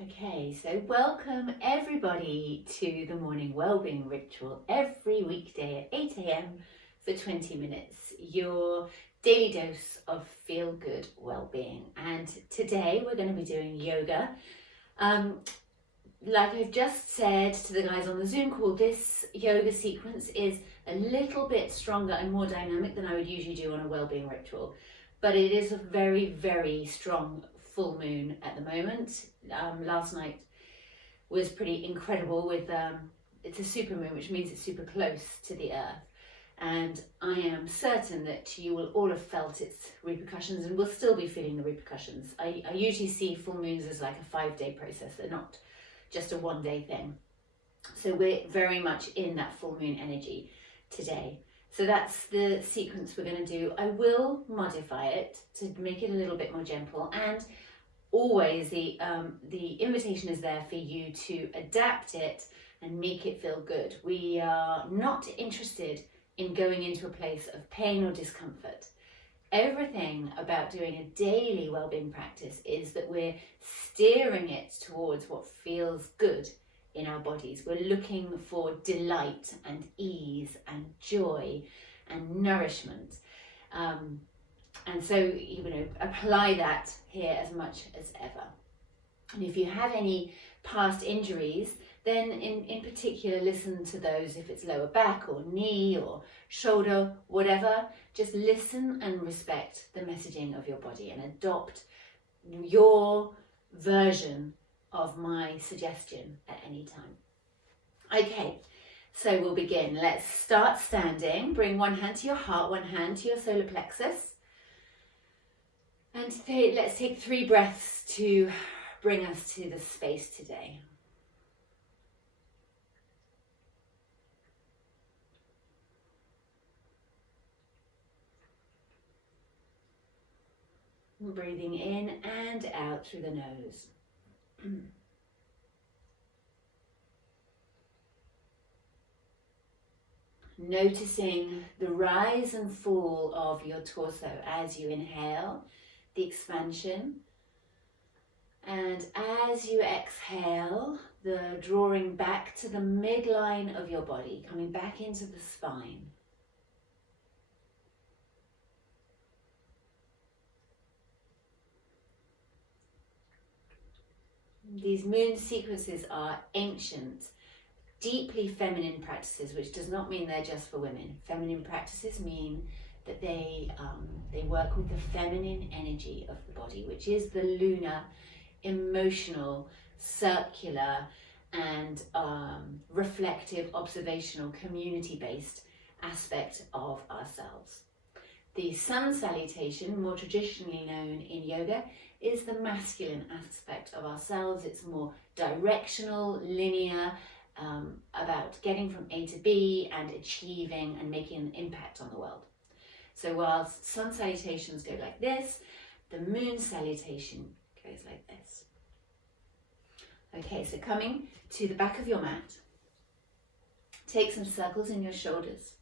Okay, so welcome everybody to the morning wellbeing ritual every weekday at 8 a.m. for 20 minutes, your daily dose of feel-good well-being. And today we're going to be doing yoga. Like I've just said to the guys on the Zoom call, this yoga sequence is a little bit stronger and more dynamic than I would usually do on a wellbeing ritual, but it is a very, very strong full moon at the moment. Last night was pretty incredible with it's a super moon, which means it's super close to the earth, and I am certain that you will all have felt its repercussions and will still be feeling the repercussions. I usually see full moons as like a 5-day process. They're not just a 1-day thing, so we're very much in that full moon energy today. So that's the sequence we're going to do. I will modify it to make it a little bit more gentle, and always the invitation is there for you to adapt it and make it feel good. We are not interested in going into a place of pain or discomfort. Everything about doing a daily wellbeing practice is that we're steering it towards what feels good in our bodies. We're looking for delight and ease and joy and nourishment. And so, apply that here as much as ever. And if you have any past injuries, then in particular, listen to those. If it's lower back or knee or shoulder, whatever, just listen and respect the messaging of your body and adopt your version of my suggestion at any time. Okay, so we'll begin. Let's start standing. Bring one hand to your heart, one hand to your solar plexus. And let's take 3 breaths to bring us to the space today. Breathing in and out through the nose. Noticing the rise and fall of your torso as you inhale, the expansion, and as you exhale, the drawing back to the midline of your body, coming back into the spine. These moon sequences are ancient, deeply feminine practices, which does not mean they're just for women. Feminine practices mean that they work with the feminine energy of the body, which is the lunar, emotional, circular, and reflective, observational, community-based aspect of ourselves. The sun salutation, more traditionally known in yoga, is the masculine aspect of ourselves. It's more directional, linear, about getting from A to B and achieving and making an impact on the world. So whilst sun salutations go like this, the moon salutation goes like this. Okay, so coming to the back of your mat, take some circles in your shoulders.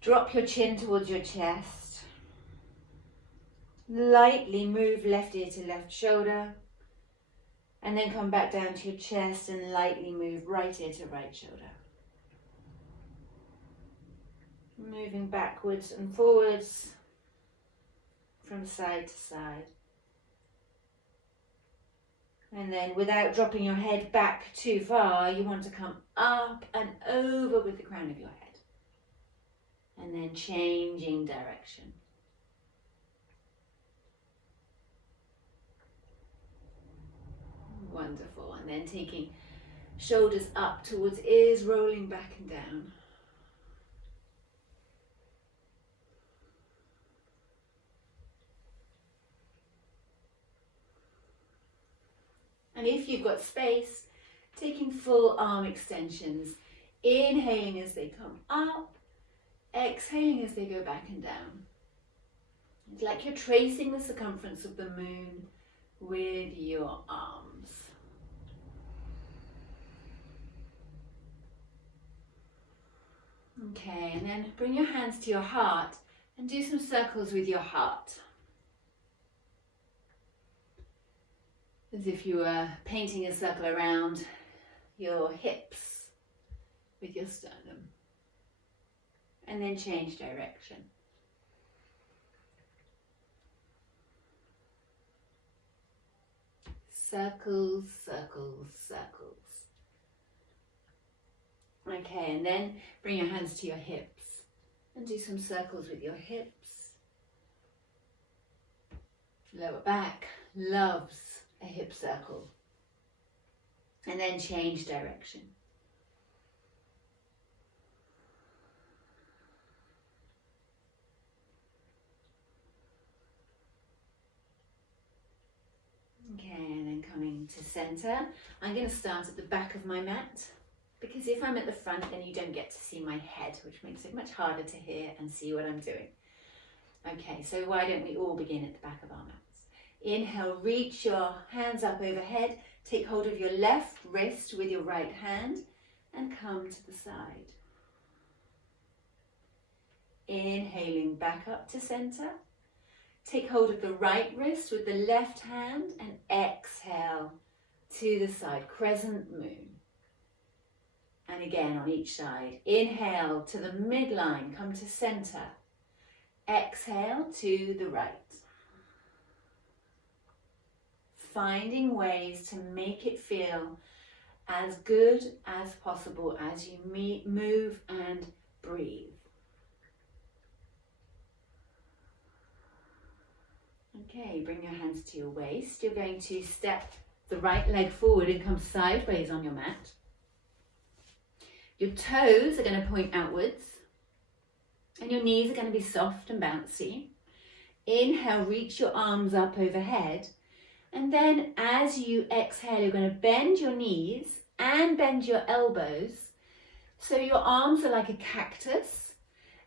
Drop your chin towards your chest. Lightly move left ear to left shoulder. And then come back down to your chest and lightly move right ear to right shoulder. Moving backwards and forwards from side to side. And then without dropping your head back too far, you want to come up and over with the crown of your head. And then changing direction. Wonderful. And then taking shoulders up towards ears, rolling back and down. And if you've got space, taking full arm extensions, inhaling as they come up, exhaling as they go back and down. It's like you're tracing the circumference of the moon with your arms. Okay, and then bring your hands to your heart and do some circles with your heart. as if you were painting a circle around your hips with your sternum. And then change direction. Circles, circles, circles. Okay, and then bring your hands to your hips and do some circles with your hips. Lower back loves a hip circle. And then change direction. Okay, and then coming to center. I'm going to start at the back of my mat, because if I'm at the front, then you don't get to see my head, which makes it much harder to hear and see what I'm doing. Okay, so why don't we all begin at the back of our mats? Inhale, reach your hands up overhead. Take hold of your left wrist with your right hand and come to the side. Inhaling back up to center. Take hold of the right wrist with the left hand and exhale to the side, crescent moon. And again on each side. Inhale to the midline, come to center. Exhale to the right. Finding ways to make it feel as good as possible as you move and breathe. Okay, bring your hands to your waist. You're going to step the right leg forward and come sideways on your mat. Your toes are going to point outwards and your knees are going to be soft and bouncy. Inhale, reach your arms up overhead. And then as you exhale, you're going to bend your knees and bend your elbows. So your arms are like a cactus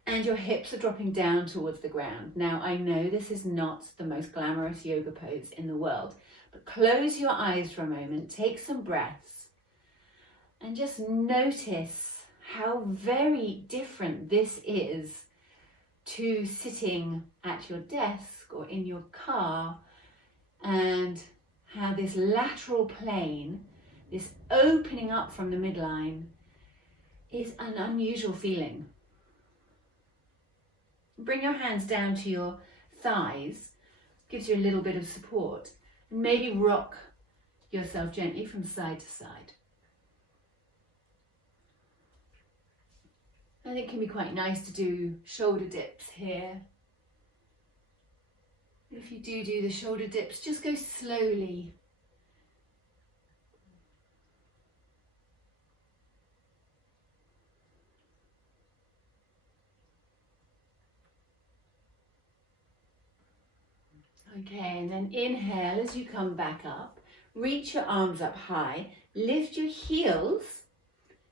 and your hips are dropping down towards the ground. Now, I know this is not the most glamorous yoga pose in the world, but close your eyes for a moment, take some breaths, and just notice how very different this is to sitting at your desk or in your car, and how this lateral plane, this opening up from the midline, is an unusual feeling. Bring your hands down to your thighs, gives you a little bit of support, and maybe rock yourself gently from side to side. And it can be quite nice to do shoulder dips here. If you do the shoulder dips, just go slowly. Okay, and then inhale as you come back up. Reach your arms up high. Lift your heels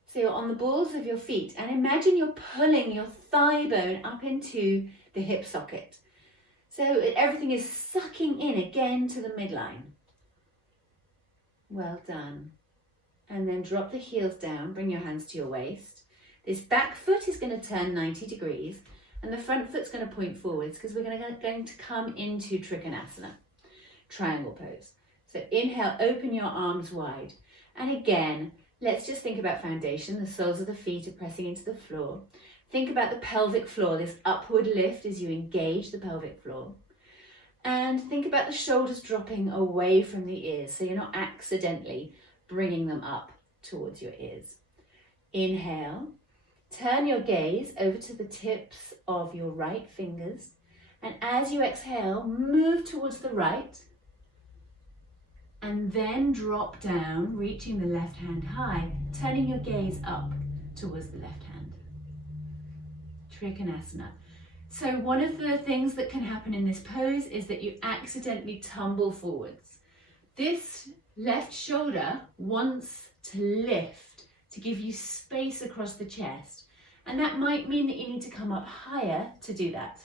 so you're on the balls of your feet. And imagine you're pulling your thigh bone up into the hip socket. So everything is sucking in again to the midline. Well done. And then drop the heels down, bring your hands to your waist. This back foot is going to turn 90 degrees and the front foot's going to point forwards because we're going to come into Trikonasana, triangle pose. So inhale, open your arms wide. And again, let's just think about foundation. The soles of the feet are pressing into the floor. Think about the pelvic floor, this upward lift as you engage the pelvic floor. And think about the shoulders dropping away from the ears so you're not accidentally bringing them up towards your ears. Inhale, turn your gaze over to the tips of your right fingers. And as you exhale, move towards the right. And then drop down, reaching the left hand high, turning your gaze up towards the left hand. Trikonasana. So one of the things that can happen in this pose is that you accidentally tumble forwards. This left shoulder wants to lift to give you space across the chest. And that might mean that you need to come up higher to do that.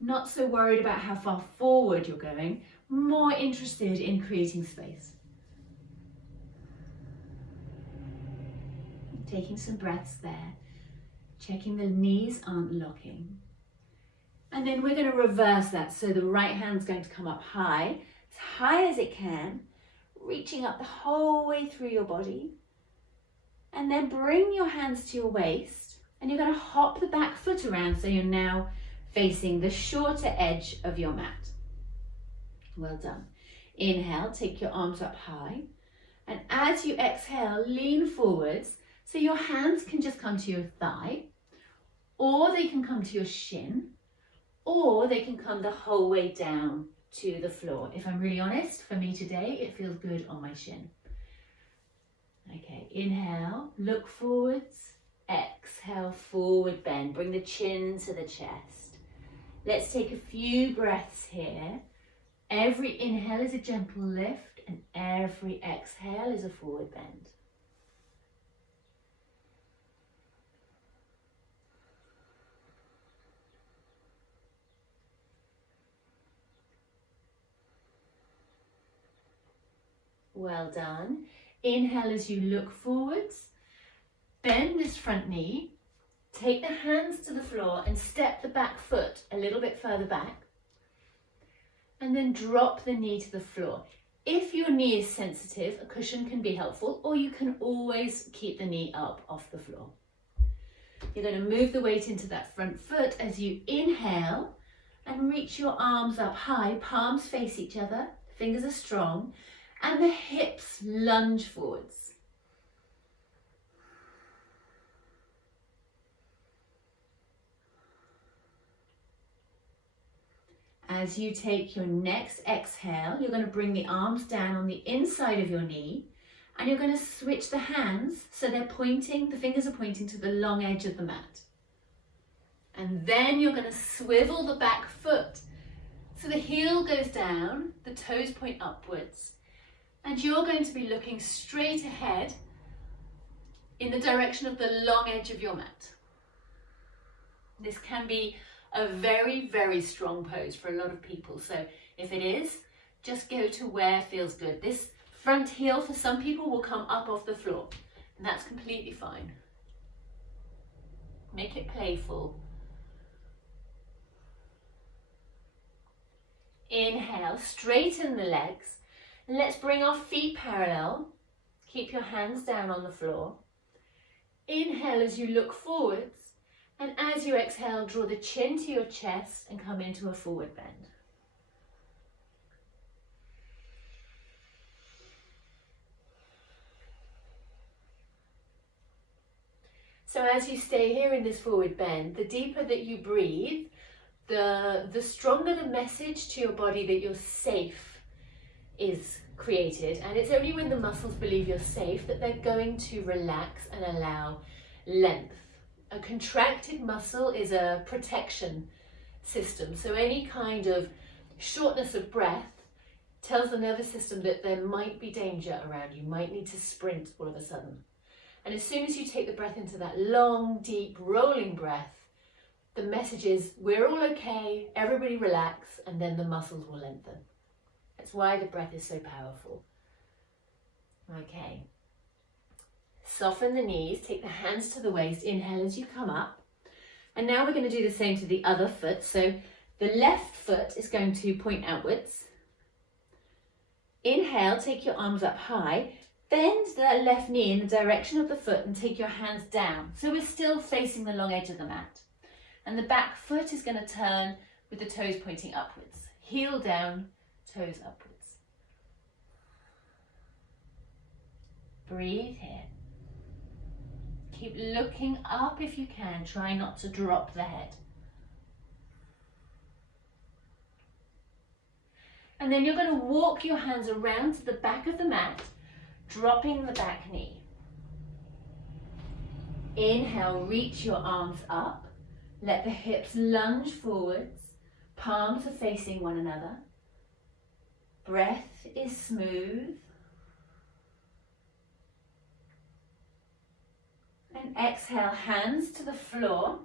Not so worried about how far forward you're going, more interested in creating space. Taking some breaths there. Checking the knees aren't locking. And then we're going to reverse that. So the right hand's going to come up high. as high as it can, reaching up the whole way through your body. And then bring your hands to your waist, and you're going to hop the back foot around so you're now facing the shorter edge of your mat. Well done. Inhale, take your arms up high. And as you exhale, lean forwards so your hands can just come to your thigh, or they can come to your shin, or they can come the whole way down to the floor. If I'm really honest, for me today, it feels good on my shin. Okay, inhale, look forwards. Exhale, forward bend. Bring the chin to the chest. Let's take a few breaths here. Every inhale is a gentle lift, and every exhale is a forward bend. Well done. Inhale as you look forwards. Bend this front knee. Take the hands to the floor and step the back foot a little bit further back. And then drop the knee to the floor. If your knee is sensitive, a cushion can be helpful, or you can always keep the knee up off the floor. You're going to move the weight into that front foot as you inhale and reach your arms up high, palms face each other, fingers are strong, and the hips lunge forwards. As you take your next exhale, you're going to bring the arms down on the inside of your knee, and you're going to switch the hands so they're pointing, the fingers are pointing to the long edge of the mat. And then you're going to swivel the back foot so the heel goes down, the toes point upwards, and you're going to be looking straight ahead in the direction of the long edge of your mat. This can be a very, very strong pose for a lot of people. So if it is, just go to where feels good. This front heel for some people will come up off the floor, and that's completely fine. Make it playful. Inhale, straighten the legs. And let's bring our feet parallel. Keep your hands down on the floor. Inhale as you look forwards. And as you exhale, draw the chin to your chest and come into a forward bend. So as you stay here in this forward bend, the deeper that you breathe, the stronger the message to your body that you're safe is created. And it's only when the muscles believe you're safe that they're going to relax and allow length. A contracted muscle is a protection system. So any kind of shortness of breath tells the nervous system that there might be danger around. You might need to sprint all of a sudden. And as soon as you take the breath into that long, deep, rolling breath, the message is, we're all okay, everybody relax, and then the muscles will lengthen. That's why the breath is so powerful. Okay. Soften the knees, take the hands to the waist, inhale as you come up. And now we're going to do the same to the other foot. So the left foot is going to point outwards. Inhale, take your arms up high. Bend that left knee in the direction of the foot and take your hands down. So we're still facing the long edge of the mat. And the back foot is going to turn with the toes pointing upwards. Heel down, toes upwards. Breathe here. Keep looking up if you can. Try not to drop the head. And then you're going to walk your hands around to the back of the mat, dropping the back knee. Inhale, reach your arms up. Let the hips lunge forwards. Palms are facing one another. Breath is smooth. And exhale, hands to the floor.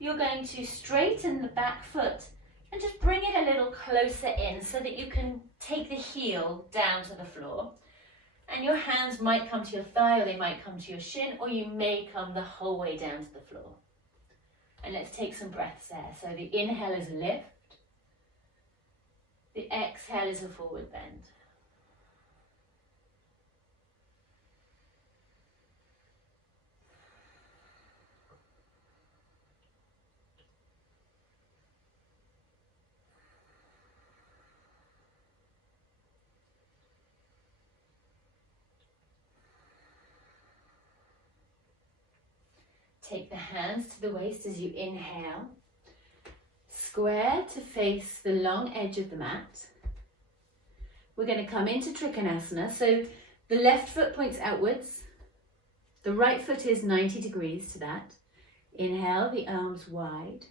You're going to straighten the back foot and just bring it a little closer in so that you can take the heel down to the floor. And your hands might come to your thigh, or they might come to your shin, or you may come the whole way down to the floor. And let's take some breaths there. So the inhale is lift. The exhale is a forward bend. Take the hands to the waist as you inhale. Square to face the long edge of the mat. We're going to come into Trikonasana. So the left foot points outwards. The right foot is 90 degrees to that. Inhale, the arms wide.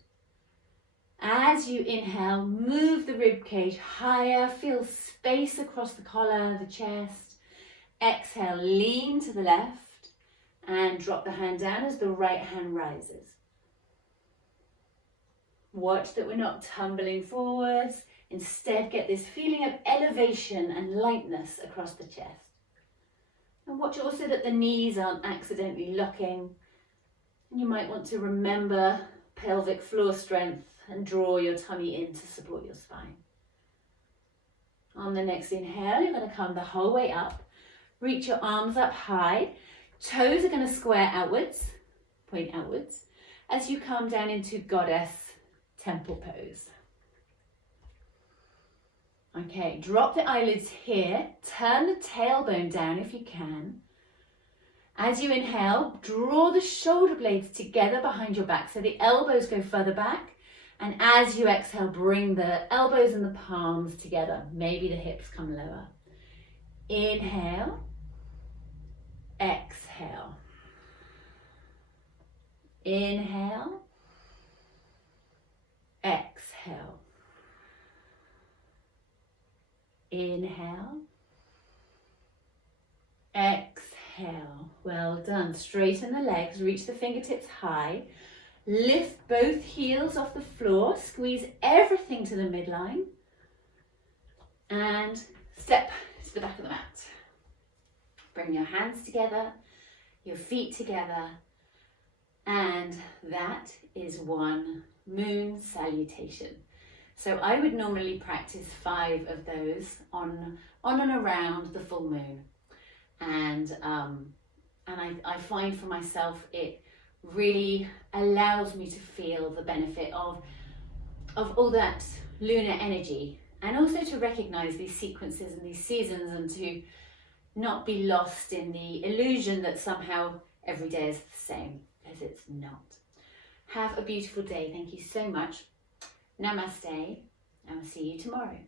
As you inhale, move the rib cage higher. Feel space across the collar, the chest. Exhale, lean to the left. And drop the hand down as the right hand rises. Watch that we're not tumbling forwards. Instead, get this feeling of elevation and lightness across the chest. And watch also that the knees aren't accidentally locking. And you might want to remember pelvic floor strength and draw your tummy in to support your spine. On the next inhale, you're going to come the whole way up. Reach your arms up high. Toes are going to square outwards, point outwards, as you come down into Goddess Temple Pose. Okay, drop the eyelids here, turn the tailbone down if you can. As you inhale, draw the shoulder blades together behind your back so the elbows go further back. And as you exhale, bring the elbows and the palms together. Maybe the hips come lower. Inhale. Exhale. Inhale. Exhale. Inhale. Exhale. Well done. Straighten the legs, reach the fingertips high. Lift both heels off the floor, squeeze everything to the midline. And step to the back of the mat. Bring your hands together, your feet together, and that is one Moon Salutation. So I would normally practice 5 of those on and around the full moon, and I find for myself it really allows me to feel the benefit of all that lunar energy, and also to recognize these sequences and these seasons, and to not be lost in the illusion that somehow every day is the same, because it's not. Have a beautiful day. Thank you so much. Namaste, and I'll see you tomorrow.